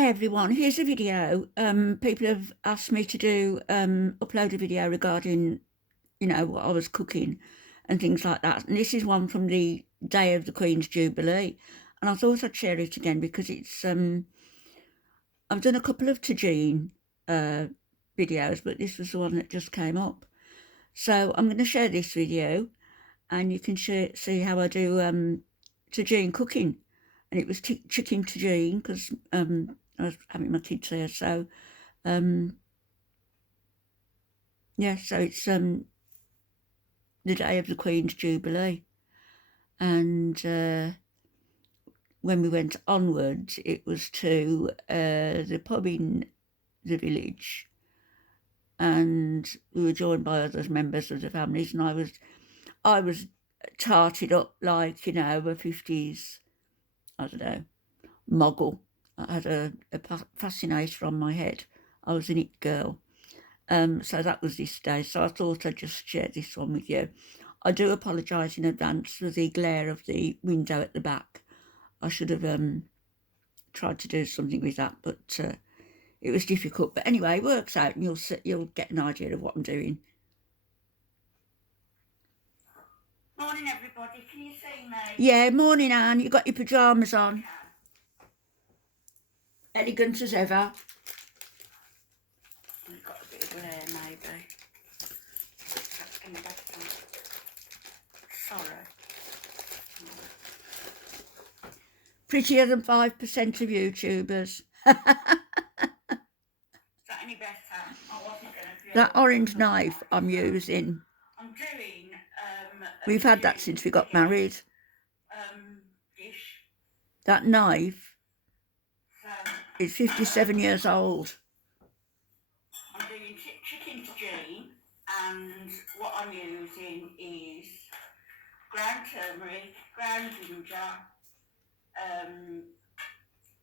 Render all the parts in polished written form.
Hi everyone, here's a video. People have asked me to do upload a video regarding, what I was cooking and things like that. And this is one from the day of the Queen's Jubilee. And I thought I'd share it again because it's I've done a couple of Tagine videos, but this was the one that just came up. So I'm going to share this with you, and you can see how I do Tagine cooking. And it was chicken Tagine because I was having my kids here. So yeah, so it's the day of the Queen's Jubilee, and when we went onwards, it was to the pub in the village, and we were joined by other members of the families, and I was tarted up like, a 50s, I don't know, mogul. I had a fascinator on my head. I was an it girl. So that was this day. So I thought I'd just share this one with you. I do apologise in advance for the glare of the window at the back. I should have tried to do something with that, but it was difficult. But anyway, it works out, and you'll get an idea of what I'm doing. Morning, everybody. Can you see me? Yeah, morning, Anne. You got your pyjamas on. Elegant as ever. We've got a bit of glare, maybe. That's going to be better. Sorry. Prettier than 5% of YouTubers. Is that any better? I wasn't going to do That orange knife I'm using. I'm doing We've had that since we got married. Dish. That knife is 57 years old. I'm doing chicken Tagine, and what I'm using is ground turmeric, ground ginger,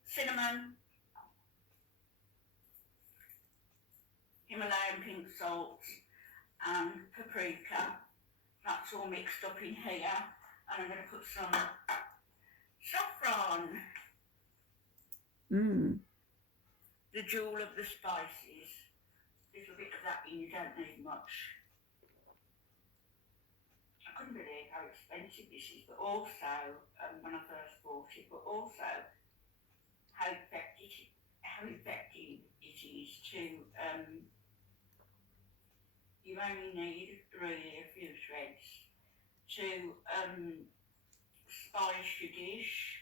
cinnamon, Himalayan pink salt, and paprika. That's all mixed up in here, and I'm going to put some saffron. The jewel of the spices. A little bit of that in, you don't need much. I couldn't believe how expensive this is, but also when I first bought it, but also how effective it is to you only need really a few threads to spice your dish,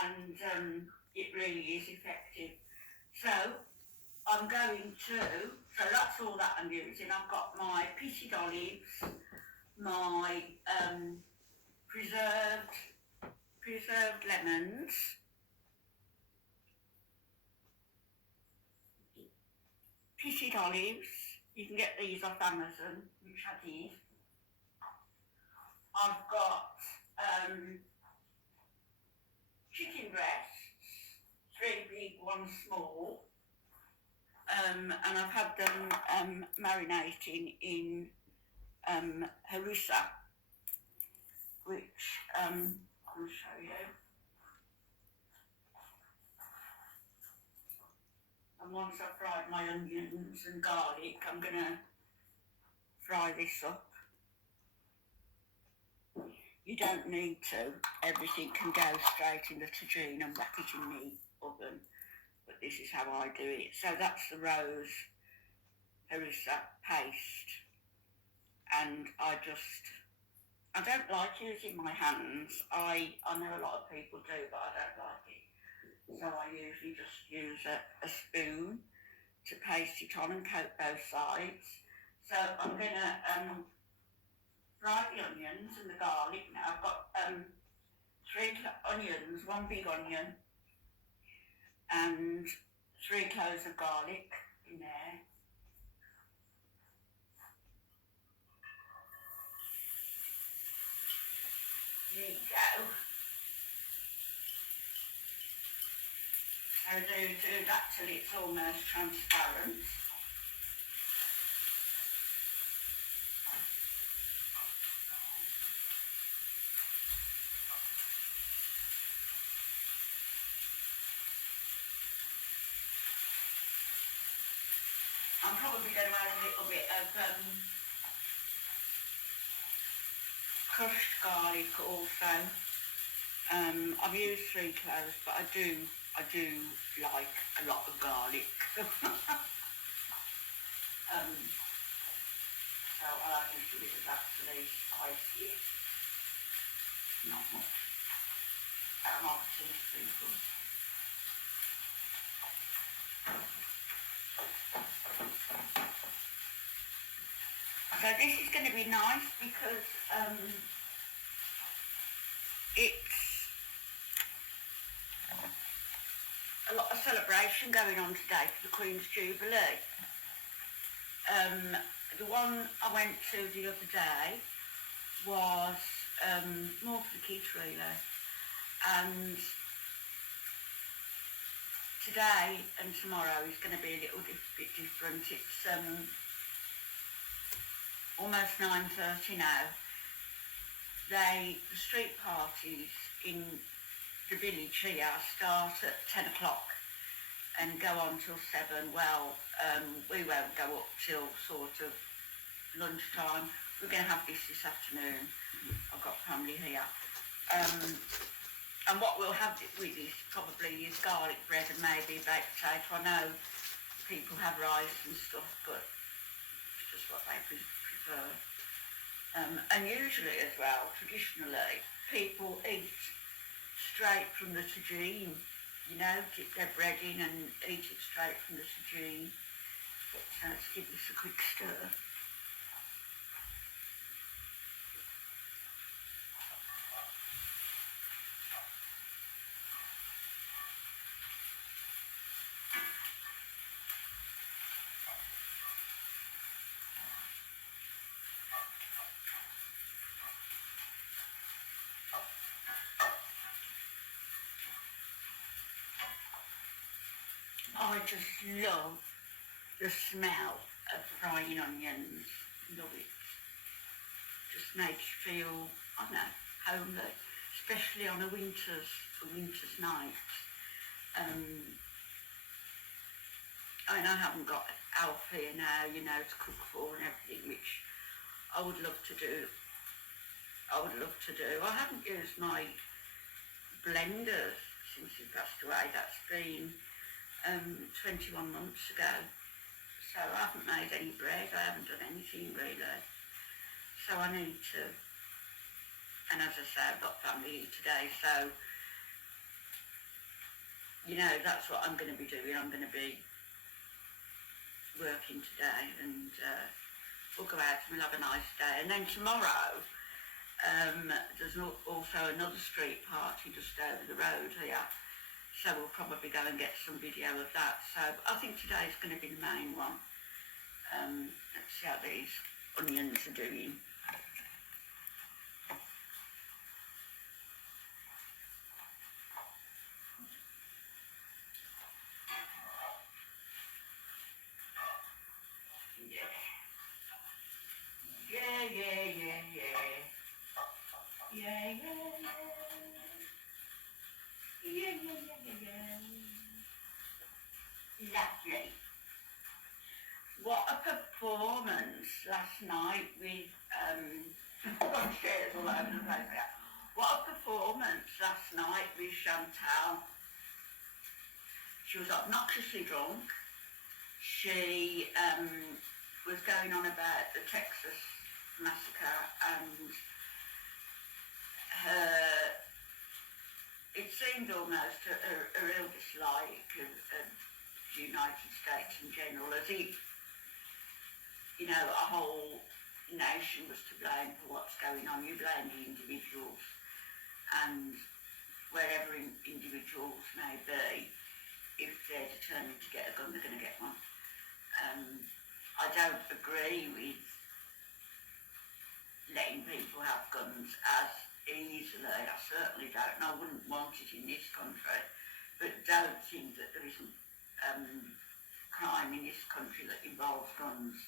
and it really is effective. So I'm going to, so that's all that I'm using. I've got my pitted olives, my preserved lemons, pitted olives. You can get these off Amazon, which I did. I've got chicken breasts, 3 big, 1 small, and I've had them marinating in harissa, which I'll show you. And once I've fried my onions and garlic, I'm going to fry this up. You don't need to. Everything can go straight in the Tagine and whack it in the oven. But this is how I do it. So that's the rose harissa paste. And I don't like using my hands. I know a lot of people do, but I don't like it. So I usually just use a spoon to paste it on and coat both sides. So I'm going to fry the onions and the garlic now. I've got 3 onions, 1 big onion, and 3 cloves of garlic in there. There you go. So do that till it's almost transparent. probably going to add a little bit of crushed garlic also. I've used 3 cloves, but I do like a lot of garlic. So I'll add a little bit of that to these spices. Not much. Aromatics people. So this is going to be nice because it's a lot of celebration going on today for the Queen's Jubilee. The one I went to the other day was more for the kids really, and today and tomorrow is going to be a little bit different. It's almost 9:30 now. The street parties in the village here start at 10 o'clock and go on till 7. Well, we won't go up till sort of lunchtime. We're going to have this afternoon. I've got family here. And what we'll have with this probably is garlic bread and maybe a baked potato. I know people have rice and stuff, but it's just what they prefer. And usually as well, traditionally, people eat straight from the tagine, you know, dip their bread in and eat it straight from the tagine. But let's give this a quick stir. I just love the smell of frying onions. Love it. Just makes you feel, I don't know, homely, especially on a winter's night. I mean, I haven't got Alf here now, you know, to cook for and everything, which I would love to do. I haven't used my blender since he passed away. That's been 21 months ago. So I haven't made any bread, I haven't done anything really. So I need to, and as I say, I've got family today, so, you know, that's what I'm going to be doing. I'm going to be working today, and we'll go out and we'll have a nice day. And then tomorrow, there's also another street party just over the road here. So we'll probably go and get some video of that. So I think today's going to be the main one. Let's see how these onions are doing. Lovely. What a performance last night with chairs all over the place here. What a performance last night with Chantal. She was obnoxiously drunk. She was going on about the Texas massacre, and it seemed almost a real dislike of the United States in general, as if, you know, a whole nation was to blame for what's going on. You blame the individuals, and wherever individuals may be, if they're determined to get a gun, they're going to get one. I don't agree with letting people have guns as easily. I certainly don't, and I wouldn't want it in this country, but don't think that there isn't crime in this country that involves guns,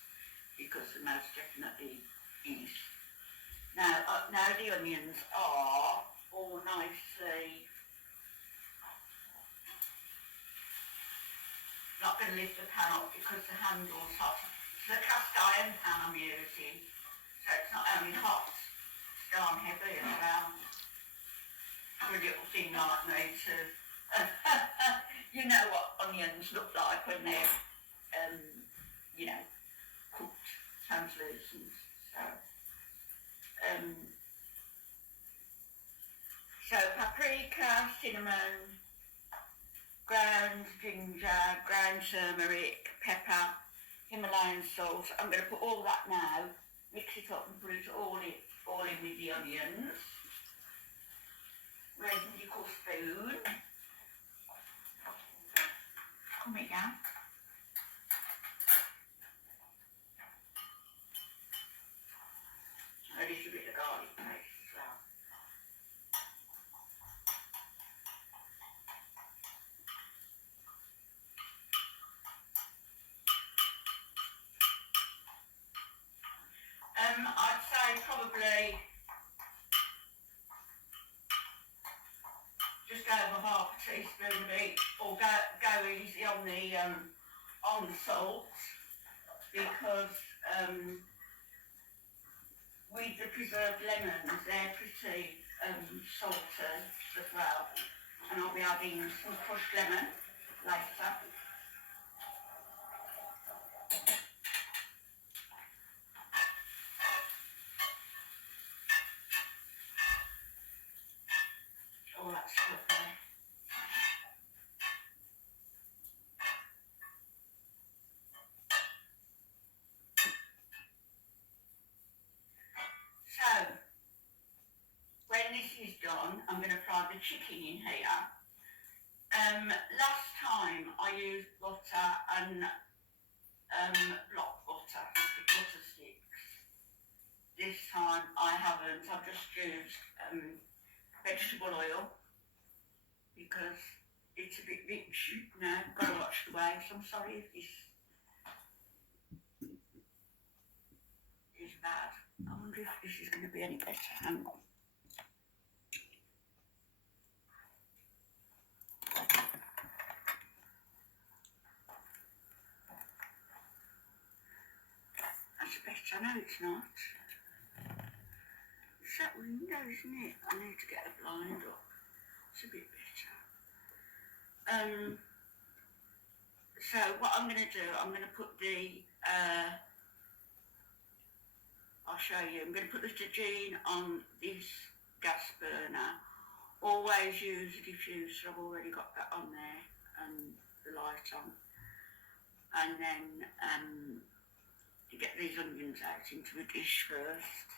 because there most definitely is. Now the onions are all nicely, not going to lift the pan up because the handle's hot. the cast iron pan I'm using, so it's not only hot, it's darn heavy as well. For a little thing like me to, you know what onions look like when they're, you know, cooked translucent. So paprika, cinnamon, ground ginger, ground turmeric, pepper, Himalayan salt. I'm going to put all that now, mix it up and put it all in with the onions. Where's the little spoon? Come here down. A little bit of garlic paste as well. I'd say probably just over half a teaspoon of each, or go easy on the salt, because with the preserved lemons they're pretty salty as well, and I'll be adding some crushed lemon later. Oh, that's lovely. So, when this is done, I'm going to fry the chicken in here. Last time I used butter and block butter, butter sticks. This time I haven't. I've just used vegetable oil because it's a bit rich now. Got to watch the waves. I'm sorry if this is bad. I wonder if this is going to be any better. Hang on. That's better. No, it's not. It's that window, isn't it? I need to get a blind up. It's a bit better. So what I'm going to do, I'm going to put the, I'll show you, I'm going to put the tagine on this gas burner. Always use a diffuser, I've already got that on there, and the light on. And then you get these onions out into a dish first.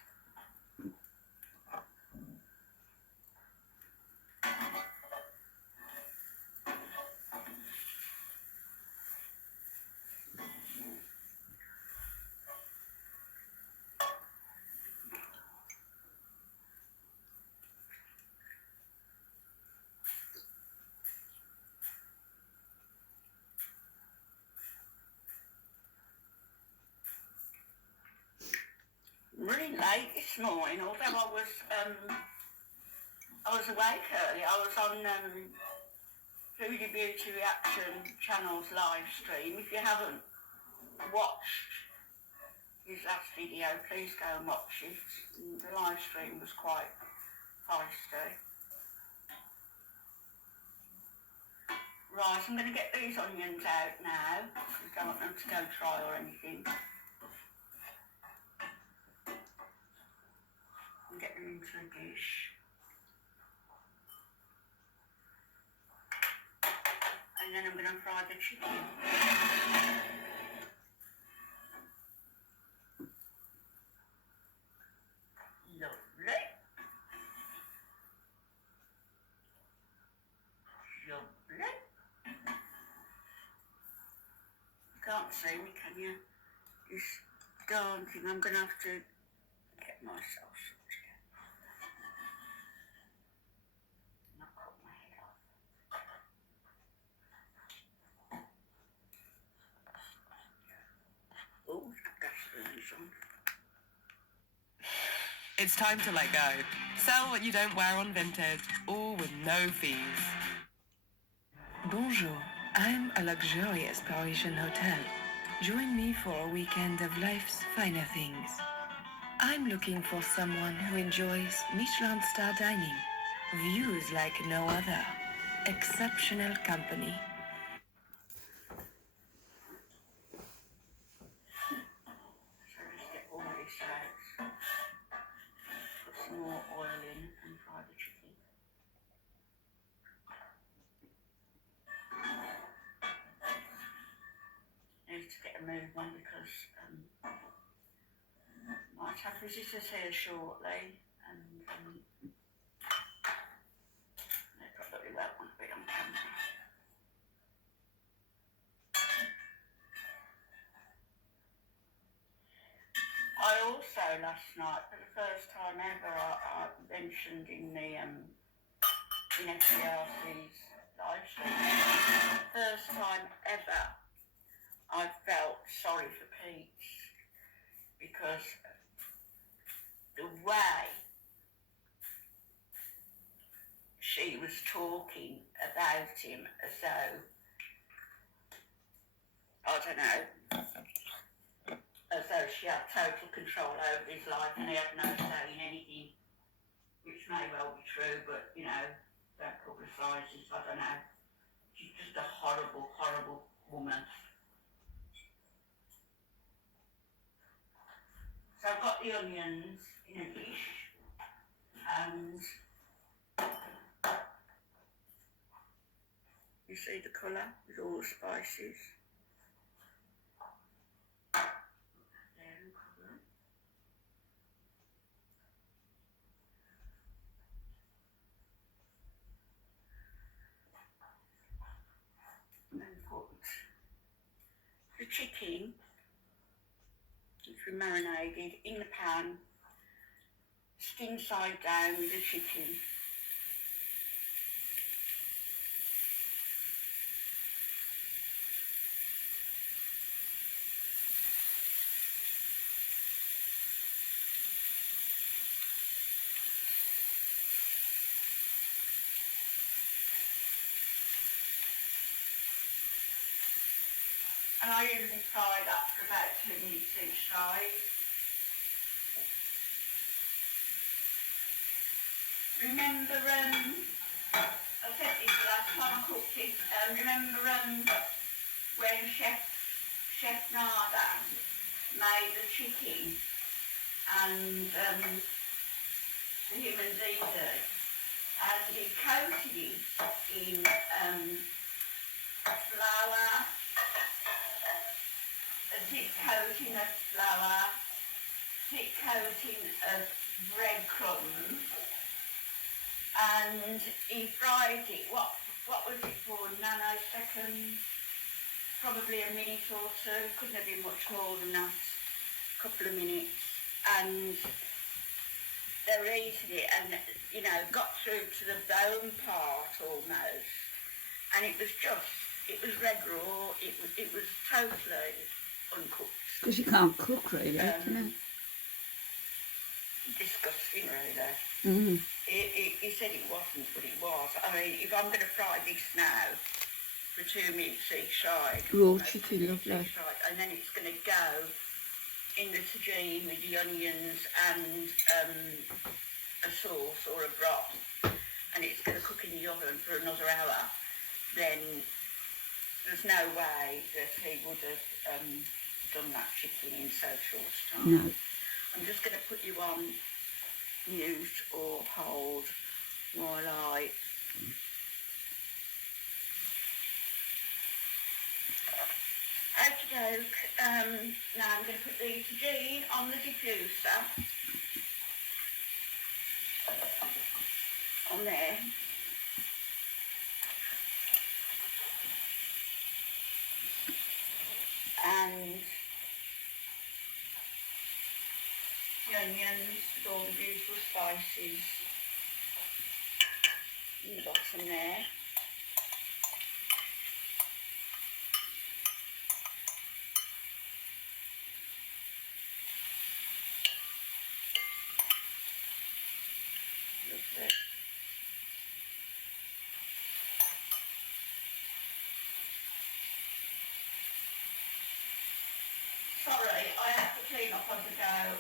Really late this morning, although I was awake early. I was on Foodie Beauty Reaction Channel's live stream. If you haven't watched his last video, please go and watch it. The live stream was quite feisty. Right, I'm going to get these onions out now, because I don't want them to go dry or anything. And get them into a dish. And then I'm going to fry the chicken. Lovely. Lovely. You can't see me, can you? This darn thing, I'm going to have to get myself sorted out. And I'll cut my head off. Oh, it's got gas burners on. It's time to let go. Sell what you don't wear on Vinted, all with no fees. Bonjour, I'm a luxurious Parisian hotel. Join me for a weekend of life's finer things. I'm looking for someone who enjoys Michelin star dining, views like no other, exceptional company. So just get all this out. Put some more oil in and fry the chicken. Need to get a move on because might have visitors here shortly, and they probably won't want to be on camera. I also last night, for the first time ever, I mentioned in the in FDRC's live stream, first time ever I felt sorry for Pete, because the way she was talking about him as though, I don't know, as though she had total control over his life and he had no say in anything, which may well be true, but, you know, don't publicise this, I don't know. She's just a horrible, horrible woman. So I've got the onions in a dish, and you see the colour with all the spices. And put the chicken, which we marinated, in the pan, skin side down with the chicken. And I usually fry that for about 2 minutes each side. Remember, I said this the last time I cooked it, remember when Chef Nada made the chicken and the him and Zeta, and he coated it in flour, a thick coating of flour, thick coating of breadcrumbs, and he fried it, what was it for, nanoseconds, probably a minute or two, couldn't have been much more than that, a couple of minutes, and they were eating it and, you know, got through to the bone part almost, and it was red raw, it was totally uncooked. Because you can't cook really, can you? Disgusting, really. Mm. He said it wasn't, but it was. I mean, if I'm going to fry this now for 2 minutes each side, Raw chicken, lovely. And then it's going to go in the tagine with the onions and a sauce or a broth, and it's going to cook in the oven for another hour, then there's no way that he would have done that chicken in so short a time. No. I'm just going to put you on mute or hold while I okey-doke. Now I'm going to put the tagine on the diffuser on there. And the onions with all the beautiful spices in the bottom there. Lovely. up on the go.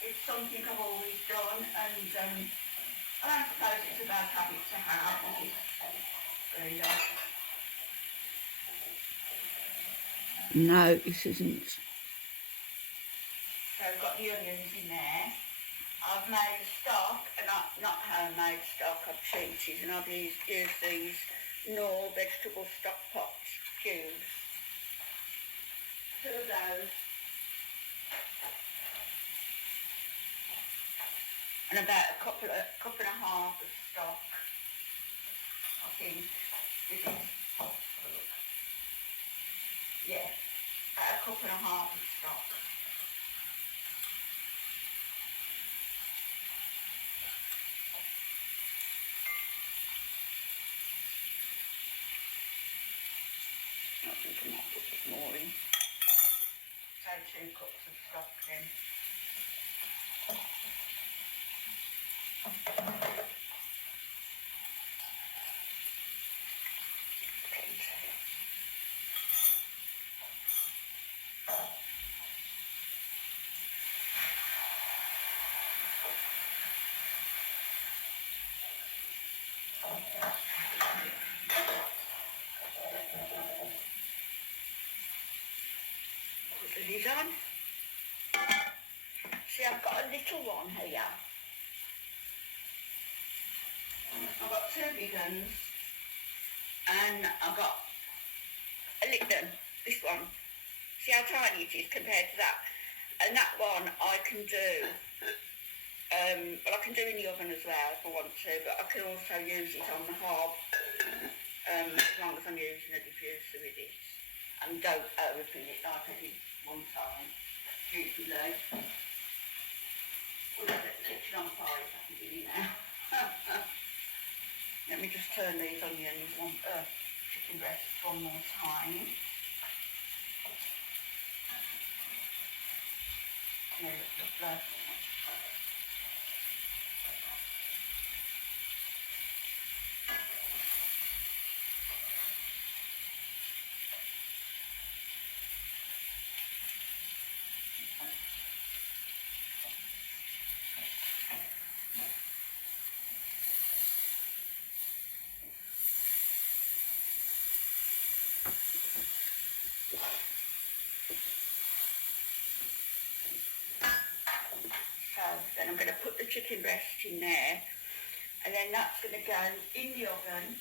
It's something I've always done, and I don't suppose it's a bad habit to have, is it? Really. No, it isn't. So I've got the onions in there. I've made a stock, and not homemade stock, I've cheated, and I've used these Knorr vegetable stock pots cubes. 2 of those. And about a cup and a half of stock, I think. This is, yeah, about a cup and a half of stock. I think I might put a bit more in. So 2 cups of stock then. Put the lid on. See, I've got a little one here. I've got 2 big ones, and I've got a little one, this one. See how tiny it is compared to that? And that one I can do, well, I can do in the oven as well if I want to, but I can also use it on the hob, as long as I'm using a diffuser with it. And don't overfill it like I did one time, Jubilee. We'll set the kitchen on fire if I can do it now. Let me just turn these onions chicken breasts one more time. There, look, lovely. So then I'm going to put the chicken breast in there, and then that's going to go in the oven.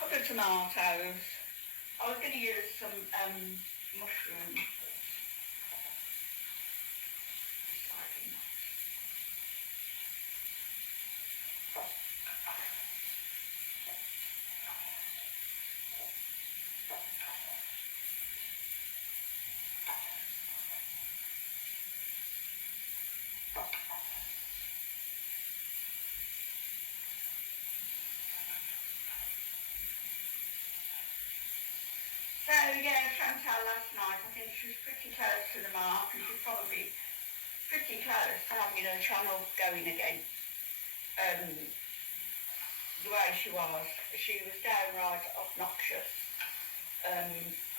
Couple of tomatoes. I was going to use some mushrooms. So yeah, Chantal last night, I think she was pretty close to the mark, and she's probably pretty close to having her channel going again. The way she was downright obnoxious,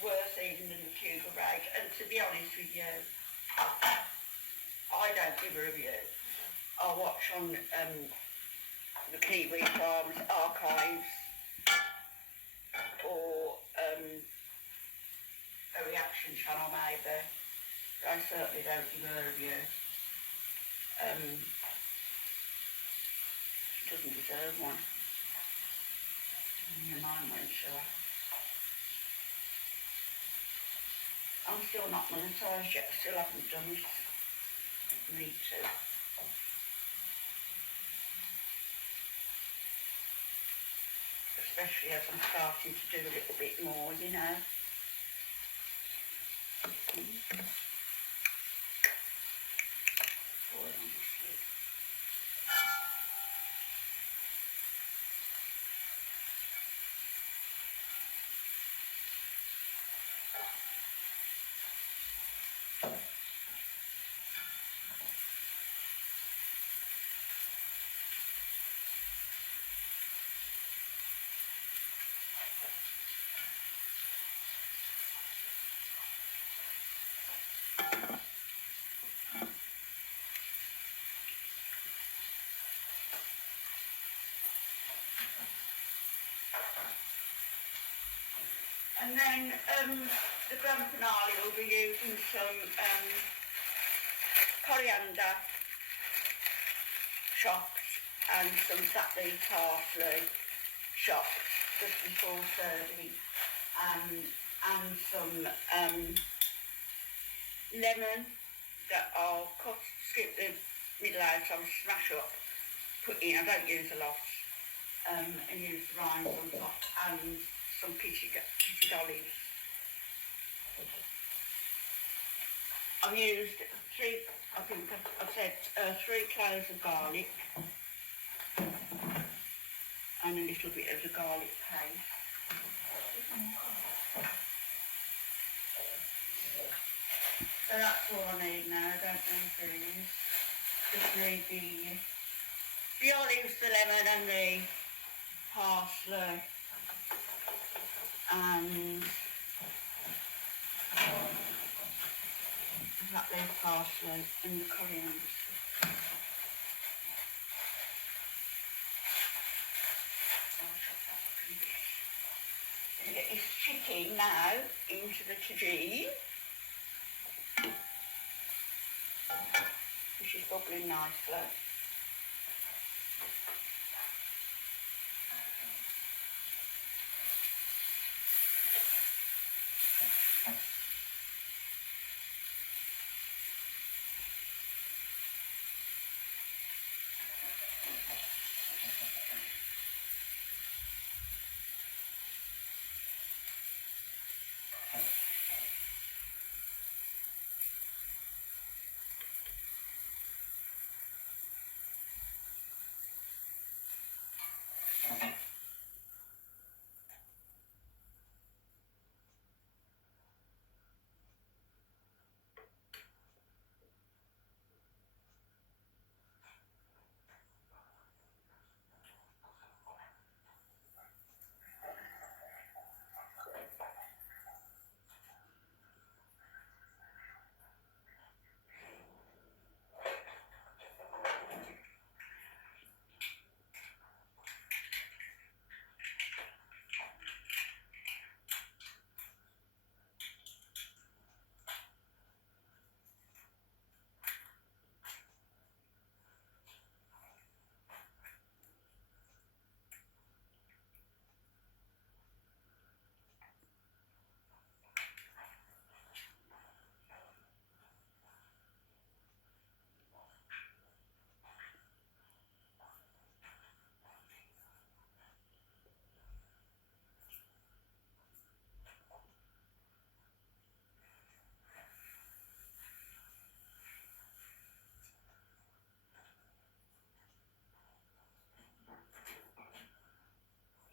worse even than the tuber rate. And to be honest with you, I don't give a review. I watch on the Kiwi Farms archives, or a reaction channel maybe. I certainly don't give her a review. She doesn't deserve one. Your mind won't show. I'm still not monetised yet, I still haven't done it. Need to. Especially as I'm starting to do a little bit more, you know. And then the grand finale will be using some coriander chopped and some sapling parsley chopped just before serving, and some lemon that I'll skip the middle out, I'll smash up, put in, I don't use a lot, and use the rinds on top, and some pitted olives. I've used I've said 3 cloves of garlic and a little bit of the garlic paste. So that's all I need now. I don't need these. Just need the olives, the lemon and the parsley and that leaf parsley and the coriander. Going to get this chicken now into the tagine, which is bubbling nicely.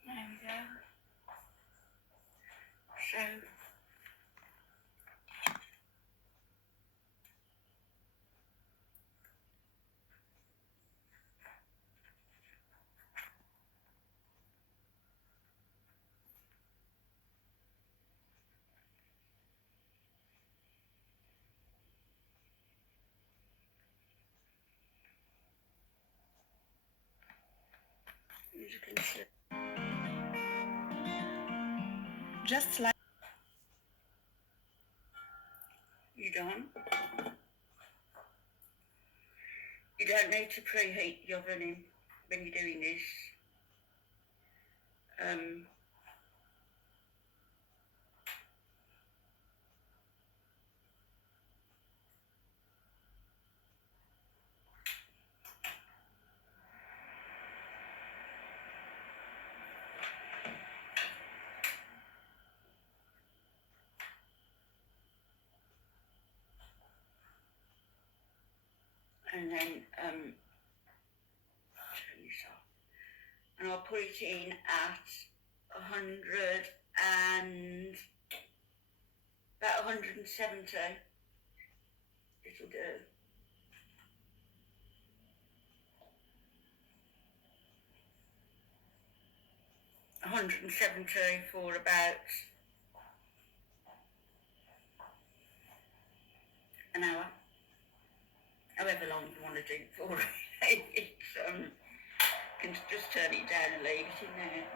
There we go. So as you can see, Just like you done. You don't need to preheat the oven when you're doing this. And then turn this off. And I'll put it in at 100 and about 170. It'll do. $170 for about an hour. However long you want to do it for. It's you can just turn it down and leave it in there.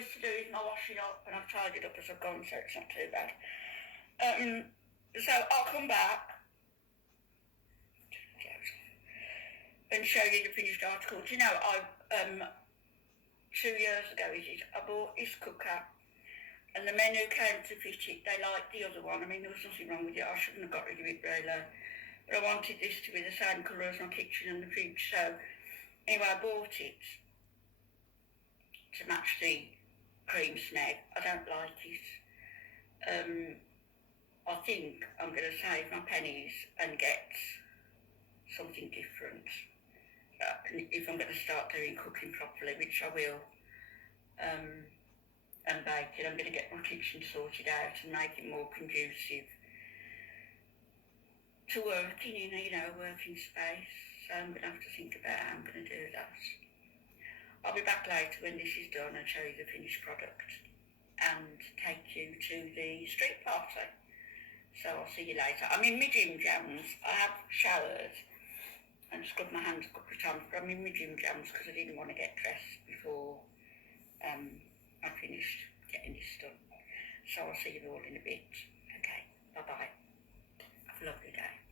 used to do is my washing up, and I've tidied up as I've gone, so it's not too bad. So I'll come back and show you the finished article. Do you know, I 2 years ago, I bought this cooker, and the men who came to fit it, they liked the other one. I mean, there was nothing wrong with it. I shouldn't have got rid of it, really. But I wanted this to be the same colour as my kitchen and the fridge. So anyway, I bought it to match the cream sneg. I don't like it. I think I'm going to save my pennies and get something different. If I'm going to start doing cooking properly, which I will, and baking, I'm going to get my kitchen sorted out and make it more conducive to working in a working space. So I'm going to have to think about how I'm going to do that. I'll be back later when this is done and show you the finished product and take you to the street party. So I'll see you later. I'm in my gym jams. I have showered and scrubbed my hands a couple of times, but I'm in my gym jams because I didn't want to get dressed before I finished getting this done. So I'll see you all in a bit. Okay, bye-bye. Have a lovely day.